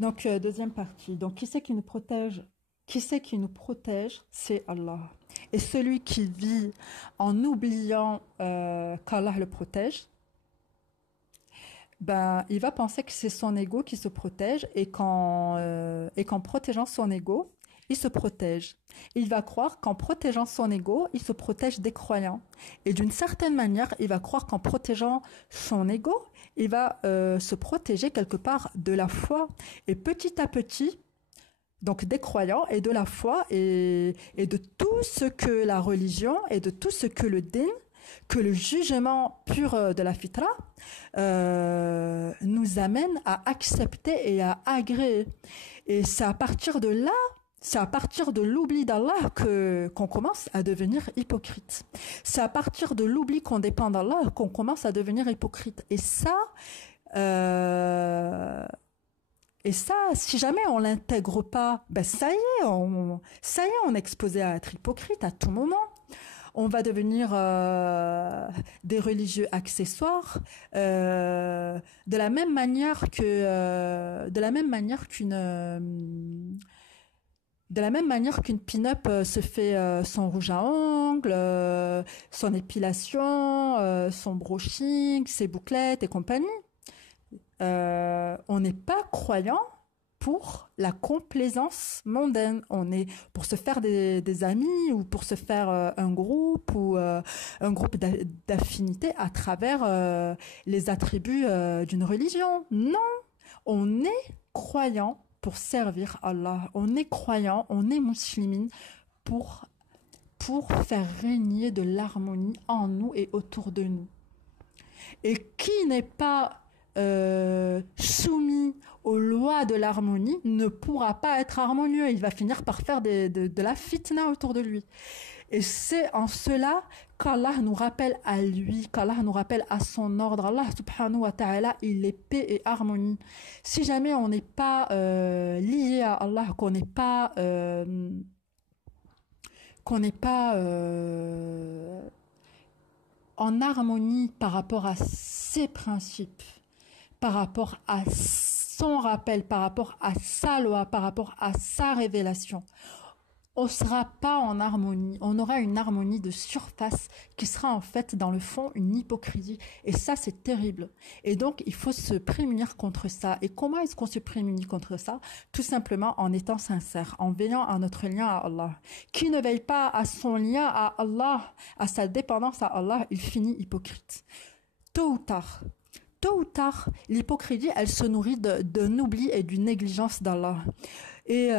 Donc, deuxième partie. Donc, qui c'est qui nous protège? Qui c'est qui nous protège? C'est Allah. Et celui qui vit en oubliant qu'Allah le protège, ben, il va penser que c'est son ego qui se protège et qu'en protégeant son ego, il se protège. Il va croire qu'en protégeant son ego, il se protège des croyants. Et d'une certaine manière, il va croire qu'en protégeant son ego, il va se protéger quelque part de la foi. Et petit à petit, donc des croyants et de la foi et de tout ce que la religion et de tout ce que le din, que le jugement pur de la fitra nous amène à accepter et à agréer. Et c'est à partir de là, c'est à partir de l'oubli d'Allah qu'on commence à devenir hypocrite. C'est à partir de l'oubli qu'on dépend d'Allah qu'on commence à devenir hypocrite. Et ça, si jamais on l'intègre pas, ben ça y est, on est exposé à être hypocrite à tout moment. On va devenir des religieux accessoires, de la même manière qu'une pin-up se fait son rouge à ongles, son épilation, son brushing, ses bouclettes et compagnie. On n'est pas croyant pour la complaisance mondaine. On est pour se faire des amis ou pour se faire un groupe ou un groupe d'affinité à travers les attributs d'une religion. Non, on est croyant pour servir Allah. On est croyant, on est musulmane pour faire régner de l'harmonie en nous et autour de nous. Et qui n'est pas soumis aux lois de l'harmonie ne pourra pas être harmonieux. Il va finir par faire de la fitna autour de lui. Et c'est en cela qu'Allah nous rappelle à lui, qu'Allah nous rappelle à son ordre. Allah subhanahu wa ta'ala, il est paix et harmonie. Si jamais on n'est pas lié à Allah, qu'on n'est pas en harmonie par rapport à ses principes, par rapport à son rappel, par rapport à sa loi, par rapport à sa révélation, on sera pas en harmonie. On aura une harmonie de surface qui sera en fait dans le fond une hypocrisie. Et ça, c'est terrible. Et donc, il faut se prémunir contre ça. Et comment est-ce qu'on se prémunit contre ça? Tout simplement en étant sincère, en veillant à notre lien à Allah. Qui ne veille pas à son lien à Allah, à sa dépendance à Allah, il finit hypocrite. Tôt ou tard, l'hypocrisie, elle se nourrit d'un oubli et d'une négligence d'Allah. Et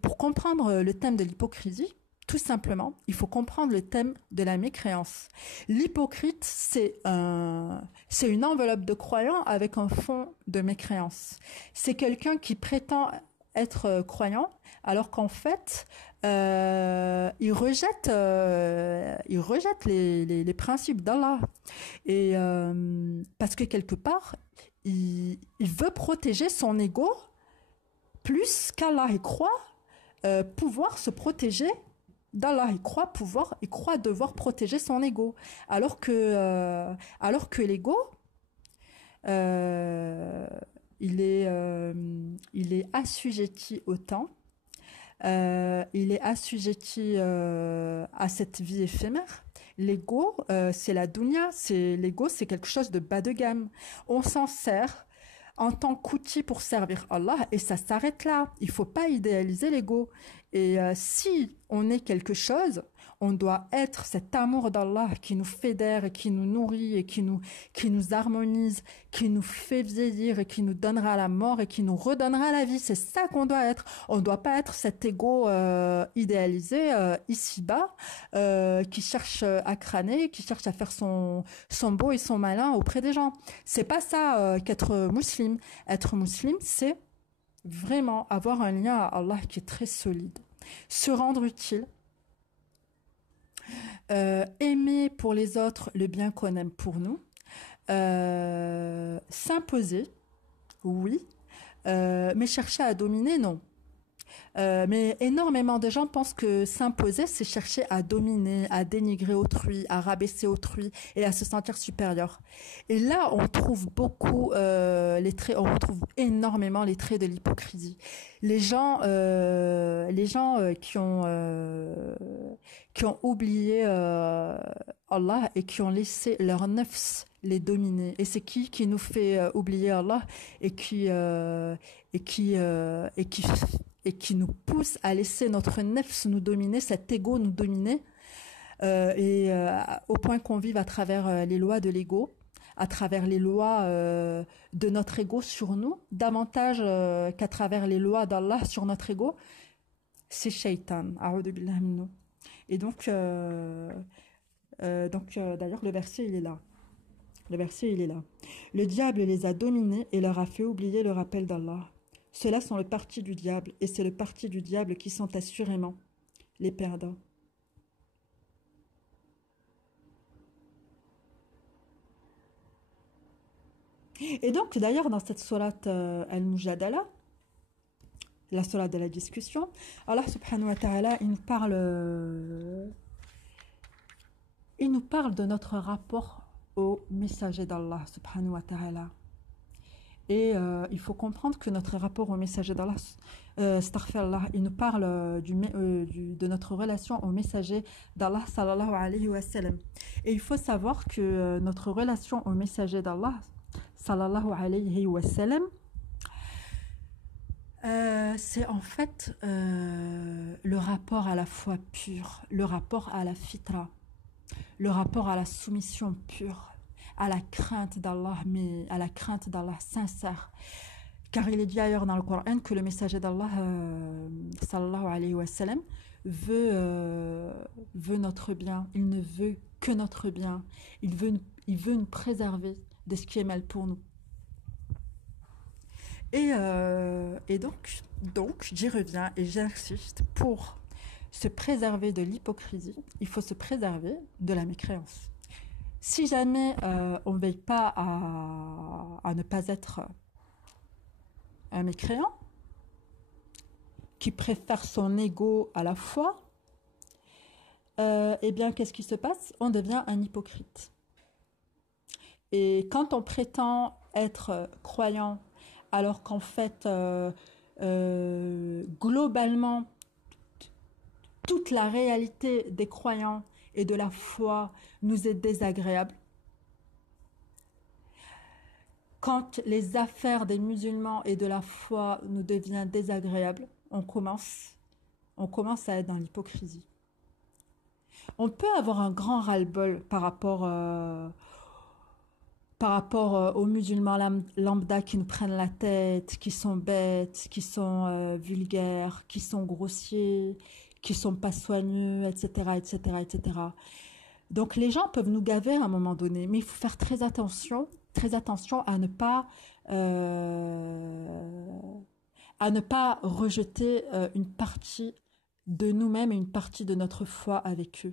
pour comprendre le thème de l'hypocrisie, tout simplement, il faut comprendre le thème de la mécréance. L'hypocrite, c'est une enveloppe de croyant avec un fond de mécréance. C'est quelqu'un qui prétend être croyant, alors qu'en fait, il rejette les principes d'Allah. Et parce que quelque part, il veut protéger son ego plus qu'Allah. Il croit pouvoir se protéger d'Allah. Il croit devoir protéger son ego, alors que l'ego il est assujetti au temps, il est assujetti à cette vie éphémère. L'ego, c'est la dunya, l'ego, c'est quelque chose de bas de gamme. On s'en sert en tant qu'outil pour servir Allah et ça s'arrête là. Il faut pas idéaliser l'ego. Et si on est quelque chose, on doit être cet amour d'Allah qui nous fédère et qui nous nourrit et qui nous harmonise, qui nous fait vieillir et qui nous donnera la mort et qui nous redonnera la vie. C'est ça qu'on doit être. On ne doit pas être cet ego idéalisé ici-bas qui cherche à crâner, qui cherche à faire son beau et son malin auprès des gens. C'est pas ça qu'être musulman. Être musulman, c'est vraiment avoir un lien à Allah qui est très solide, se rendre utile, aimer pour les autres le bien qu'on aime pour nous, s'imposer, oui, mais chercher à dominer, non. Mais énormément de gens pensent que s'imposer, c'est chercher à dominer, à dénigrer autrui, à rabaisser autrui et à se sentir supérieur. Et là, on trouve beaucoup les traits, on retrouve énormément les traits de l'hypocrisie. Les gens qui ont oublié Allah et qui ont laissé leur nefs les dominer. Et c'est qui nous fait oublier Allah et et qui et qui et qui nous pousse à laisser notre nefs nous dominer, cet ego nous dominer, au point qu'on vive à travers les lois de l'ego, à travers les lois de notre ego sur nous, davantage qu'à travers les lois d'Allah sur notre ego, c'est shaitan. A'udhu billahi minhu. Et d'ailleurs, le verset, il est là. Le verset, il est là. Le diable les a dominés et leur a fait oublier le rappel d'Allah. Ceux-là sont le parti du diable, et c'est le parti du diable qui sont assurément les perdants. Et donc, d'ailleurs, dans cette sourate Al-Mujadala, la sourate de la discussion, Allah subhanahu wa ta'ala, il nous parle de notre rapport au messager d'Allah subhanahu wa ta'ala. Et il faut comprendre que notre rapport au messager d'Allah, il nous parle de notre relation au messager d'Allah sallallahu alayhi wa sallam. Et il faut savoir que notre relation au messager d'Allah sallallahu alayhi wa sallam, c'est en fait le rapport à la foi pure, le rapport à la fitra, le rapport à la soumission pure, à la crainte d'Allah, mais à la crainte d'Allah sincère. Car il est dit ailleurs dans le Coran que le messager d'Allah, sallallahu alayhi wa sallam, veut notre bien. Il ne veut que notre bien. Il veut nous préserver de ce qui est mal pour nous. Et donc, j'y reviens et j'insiste, pour se préserver de l'hypocrisie, il faut se préserver de la mécréance. Si jamais on ne veille pas à ne pas être un mécréant, qui préfère son ego à la foi, eh bien, qu'est-ce qui se passe? On devient un hypocrite. Et quand on prétend être croyant, alors qu'en fait, globalement, toute la réalité des croyants et de la foi nous est désagréable. Quand les affaires des musulmans et de la foi nous deviennent désagréables, on commence à être dans l'hypocrisie. On peut avoir un grand ras-le-bol par rapport aux musulmans lambda qui nous prennent la tête, qui sont bêtes, qui sont vulgaires, qui sont grossiers, qui sont pas soigneux, etc., etc., etc. Donc les gens peuvent nous gaver à un moment donné, mais il faut faire très attention à ne pas rejeter une partie de nous-mêmes et une partie de notre foi avec eux.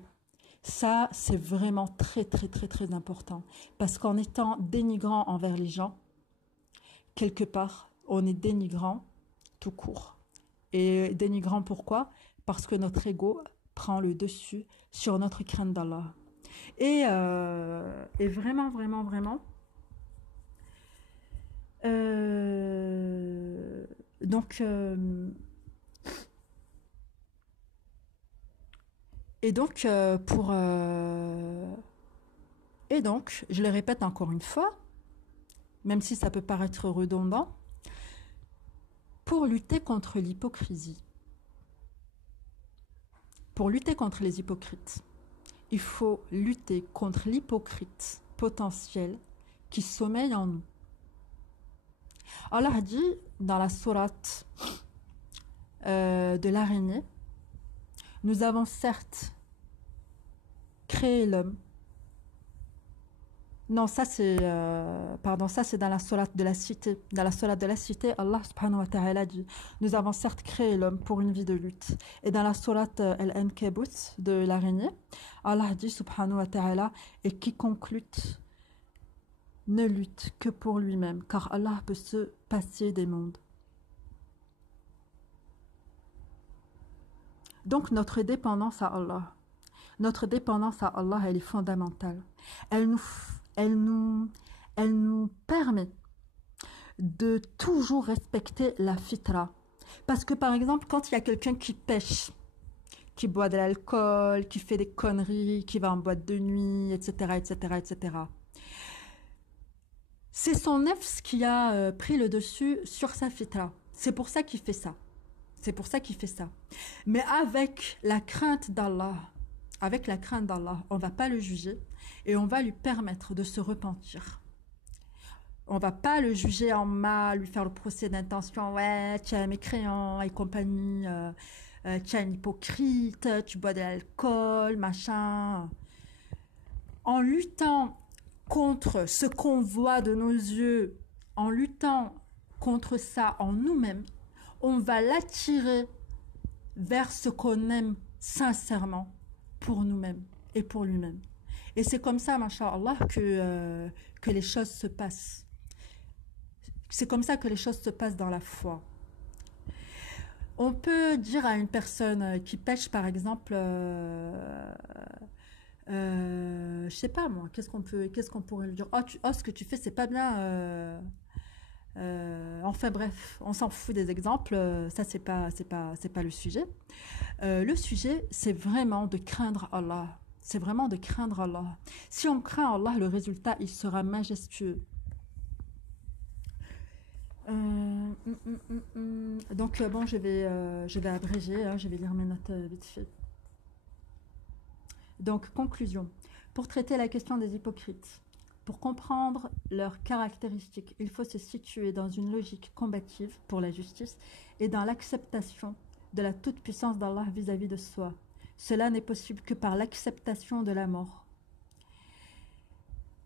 Ça, c'est vraiment très, très, très, très important. Parce qu'en étant dénigrant envers les gens, quelque part, on est dénigrant tout court. Et dénigrant pourquoi? Parce que notre ego prend le dessus sur notre crainte d'Allah. Et vraiment, vraiment, vraiment, donc, je le répète encore une fois, même si ça peut paraître redondant, pour lutter contre l'hypocrisie, pour lutter contre les hypocrites, il faut lutter contre l'hypocrite potentiel qui sommeille en nous. Allah dit dans la sourate de l'araignée, nous avons certes créé l'homme. Non, ça c'est dans la sourate de la cité. Dans la sourate de la cité, Allah subhanahu wa ta'ala dit, nous avons certes créé l'homme pour une vie de lutte. Et dans la sourate Al-Ankabut de l'araignée, Allah dit subhanahu wa ta'ala, et quiconque lutte ne lutte que pour lui-même, car Allah peut se passer des mondes. Donc notre dépendance à Allah, elle est fondamentale. Elle nous permet de toujours respecter la fitra. Parce que par exemple, quand il y a quelqu'un qui pêche, qui boit de l'alcool, qui fait des conneries, qui va en boîte de nuit, etc., etc., etc., c'est son nefs qui a pris le dessus sur sa fitra. C'est pour ça qu'il fait ça. Mais avec la crainte d'Allah, on ne va pas le juger et on va lui permettre de se repentir. On va pas le juger en mal, lui faire le procès d'intention, ouais, tu es un mécréant et compagnie, tu es un hypocrite, tu bois de l'alcool, machin. En luttant contre ce qu'on voit de nos yeux, en luttant contre ça en nous-mêmes, on va l'attirer vers ce qu'on aime sincèrement pour nous-mêmes et pour lui-même. Et c'est comme ça, masha'Allah, que les choses se passent. C'est comme ça que les choses se passent dans la foi. On peut dire à une personne qui pêche, par exemple, je sais pas moi, qu'est-ce qu'on pourrait lui dire? Oh, ce que tu fais, c'est pas bien. Enfin bref, on s'en fout des exemples. Ça, c'est pas le sujet. Le sujet, c'est vraiment de craindre Allah. C'est vraiment de craindre Allah. Si on craint Allah, le résultat, il sera majestueux. Donc bon, je vais abréger, hein, je vais lire mes notes vite fait. Donc conclusion. Pour traiter la question des hypocrites, pour comprendre leurs caractéristiques, il faut se situer dans une logique combative pour la justice et dans l'acceptation de la toute-puissance d'Allah vis-à-vis de soi. Cela n'est possible que par l'acceptation de la mort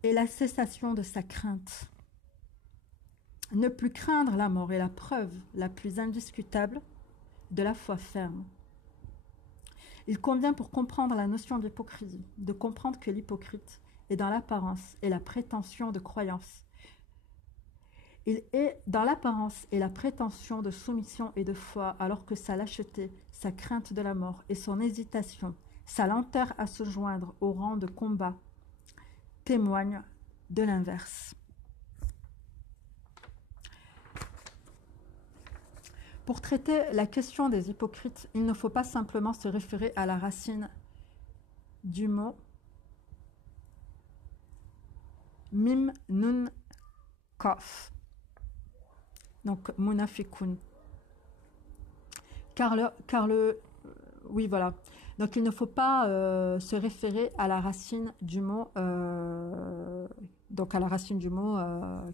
et la cessation de sa crainte. Ne plus craindre la mort est la preuve la plus indiscutable de la foi ferme. Il convient pour comprendre la notion d'hypocrisie, de comprendre que l'hypocrite est dans l'apparence et la prétention de croyance. Il est dans l'apparence et la prétention de soumission et de foi, alors que sa lâcheté, sa crainte de la mort et son hésitation, sa lenteur à se joindre au rang de combat, témoignent de l'inverse. Pour traiter la question des hypocrites, il ne faut pas simplement se référer à la racine du mot mim nun kaf, donc munafiqun. Oui, voilà. Donc il ne faut pas se référer à la racine du mot,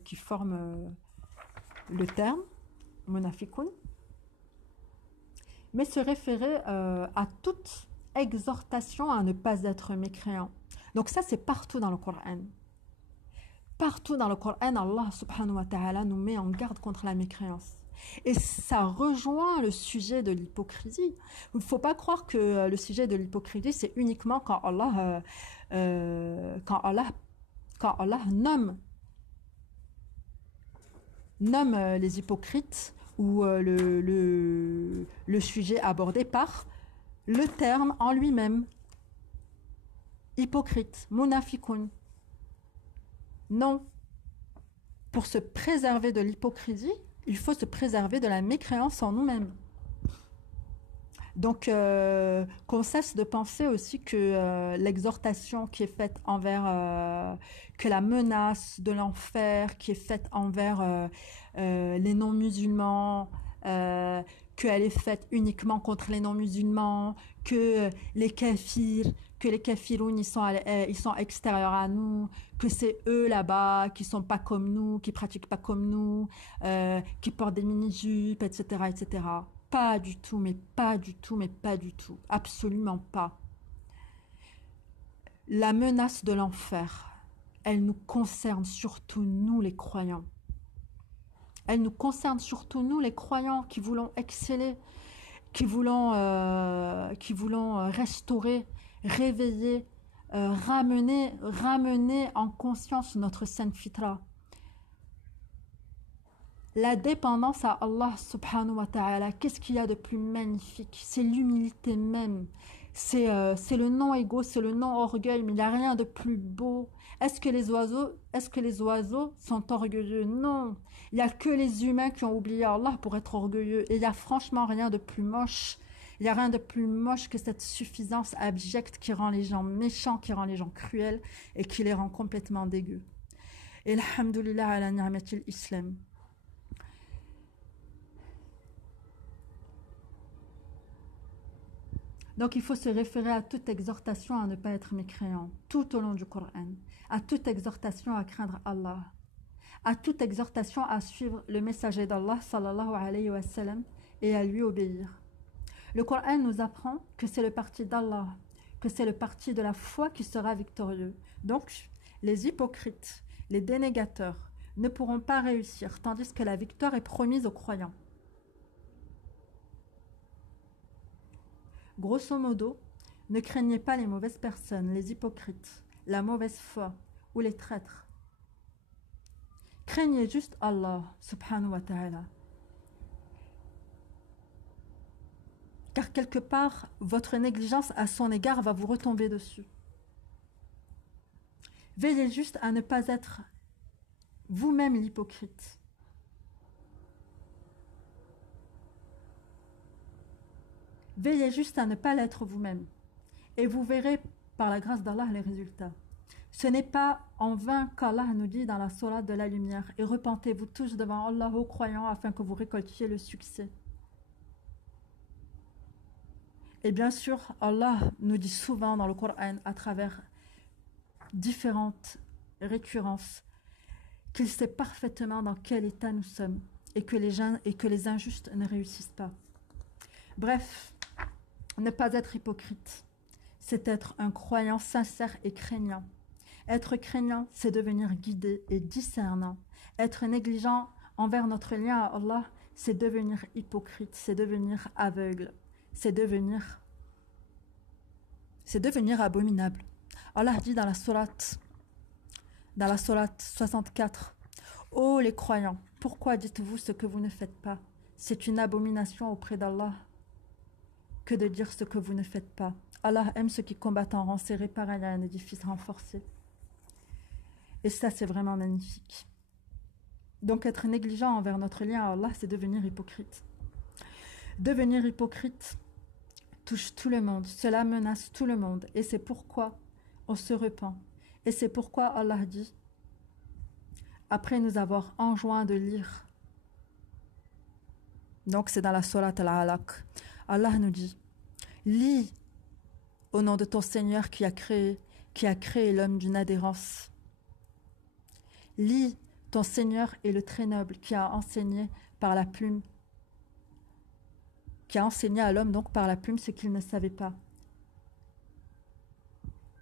qui forme le terme munafiqun, mais se référer à toute exhortation à ne pas être mécréant. Donc ça, c'est partout dans le Coran. Partout dans le Coran, Allah subhanahu wa ta'ala nous met en garde contre la mécréance. Et ça rejoint le sujet de l'hypocrisie. Il ne faut pas croire que le sujet de l'hypocrisie, c'est uniquement quand Allah nomme les hypocrites ou le sujet abordé par le terme en lui-même. Hypocrite, munafiqun. Non. Pour se préserver de l'hypocrisie, il faut se préserver de la mécréance en nous-mêmes. Donc, qu'on cesse de penser aussi que l'exhortation qui est faite envers, que la menace de l'enfer qui est faite envers les non-musulmans, qu'elle est faite uniquement contre les non-musulmans, que les kafiroun, ils sont extérieurs à nous, que c'est eux là-bas qui sont pas comme nous, qui pratiquent pas comme nous, qui portent des mini-jupes, etc., etc. Pas du tout, mais pas du tout, mais pas du tout. Absolument pas. La menace de l'enfer, elle nous concerne surtout nous les croyants. Elle nous concerne surtout nous les croyants qui voulons exceller, qui voulons restaurer, réveiller, ramener en conscience notre sainte fitra. La dépendance à Allah subhanahu wa ta'ala, qu'est-ce qu'il y a de plus magnifique? C'est l'humilité même. C'est le non-égo, c'est le non-orgueil, mais il n'y a rien de plus beau. Est-ce que les oiseaux sont orgueilleux? Non. Il n'y a que les humains qui ont oublié Allah pour être orgueilleux. Et il n'y a franchement rien de plus moche. Il n'y a rien de plus moche que cette suffisance abjecte qui rend les gens méchants, qui rend les gens cruels et qui les rend complètement dégueux. Et alhamdulillah ala ni'matil islam. Donc il faut se référer à toute exhortation à ne pas être mécréant, tout au long du Coran, à toute exhortation à craindre Allah, à toute exhortation à suivre le messager d'Allah sallallahu alayhi wa sallam et à lui obéir. Le Coran nous apprend que c'est le parti d'Allah, que c'est le parti de la foi qui sera victorieux. Donc les hypocrites, les dénégateurs ne pourront pas réussir, tandis que la victoire est promise aux croyants. Grosso modo, ne craignez pas les mauvaises personnes, les hypocrites, la mauvaise foi ou les traîtres. Craignez juste Allah, subhanahu wa ta'ala. Car quelque part, votre négligence à son égard va vous retomber dessus. Veillez juste à ne pas être vous-même l'hypocrite. Veillez juste à ne pas l'être vous-même. Et vous verrez par la grâce d'Allah les résultats. Ce n'est pas en vain qu'Allah nous dit dans la sourate de la lumière « Et repentez-vous tous devant Allah, ô croyants, afin que vous récoltiez le succès. » Et bien sûr, Allah nous dit souvent dans le Coran, à travers différentes récurrences, qu'il sait parfaitement dans quel état nous sommes et que les injustes ne réussissent pas. Bref, ne pas être hypocrite, c'est être un croyant sincère et craignant. Être craignant, c'est devenir guidé et discernant. Être négligent envers notre lien à Allah, c'est devenir hypocrite, c'est devenir aveugle, c'est devenir abominable. Allah dit dans la sourate 64, « Ô les croyants, pourquoi dites-vous ce que vous ne faites pas? C'est une abomination auprès d'Allah que de dire ce que vous ne faites pas. Allah aime ceux qui combattent en rang serré, pareil à un édifice renforcé. » Et ça, c'est vraiment magnifique. Donc, être négligent envers notre lien à Allah, c'est devenir hypocrite. Devenir hypocrite touche tout le monde, cela menace tout le monde, et c'est pourquoi on se repent. Et c'est pourquoi Allah dit, après nous avoir enjoint de lire, donc c'est dans la sourate Al-Alaq, Allah nous dit, lis au nom de ton Seigneur qui a créé l'homme d'une adhérence. Lis, ton Seigneur est le très noble qui a enseigné par la plume, qui a enseigné à l'homme donc par la plume ce qu'il ne savait pas.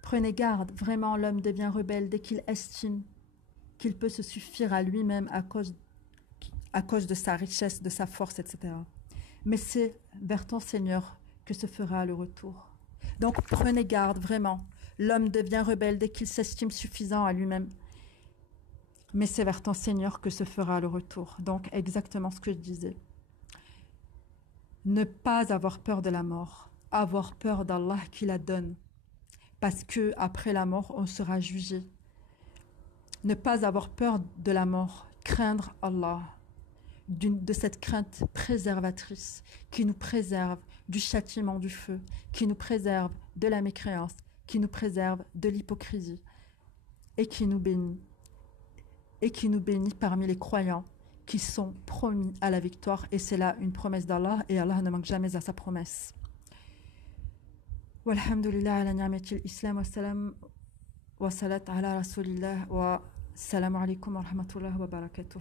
Prenez garde, vraiment l'homme devient rebelle dès qu'il estime qu'il peut se suffire à lui-même à cause de sa richesse, de sa force, etc. Mais c'est vers ton Seigneur que se fera le retour. Donc prenez garde, vraiment. L'homme devient rebelle dès qu'il s'estime suffisant à lui-même. Mais c'est vers ton Seigneur que se fera le retour. Donc exactement ce que je disais. Ne pas avoir peur de la mort, avoir peur d'Allah qui la donne. Parce que après la mort, on sera jugé. Ne pas avoir peur de la mort, craindre Allah. De cette crainte préservatrice qui nous préserve du châtiment du feu, qui nous préserve de la mécréance, qui nous préserve de l'hypocrisie et qui nous bénit parmi les croyants qui sont promis à la victoire. Et c'est là une promesse d'Allah et Allah ne manque jamais à sa promesse. Walhamdulillah ala ni'matil islam wa salam wa salat ala rasulillah wa salamu alaykum wa rahmatullahi wa barakatuh.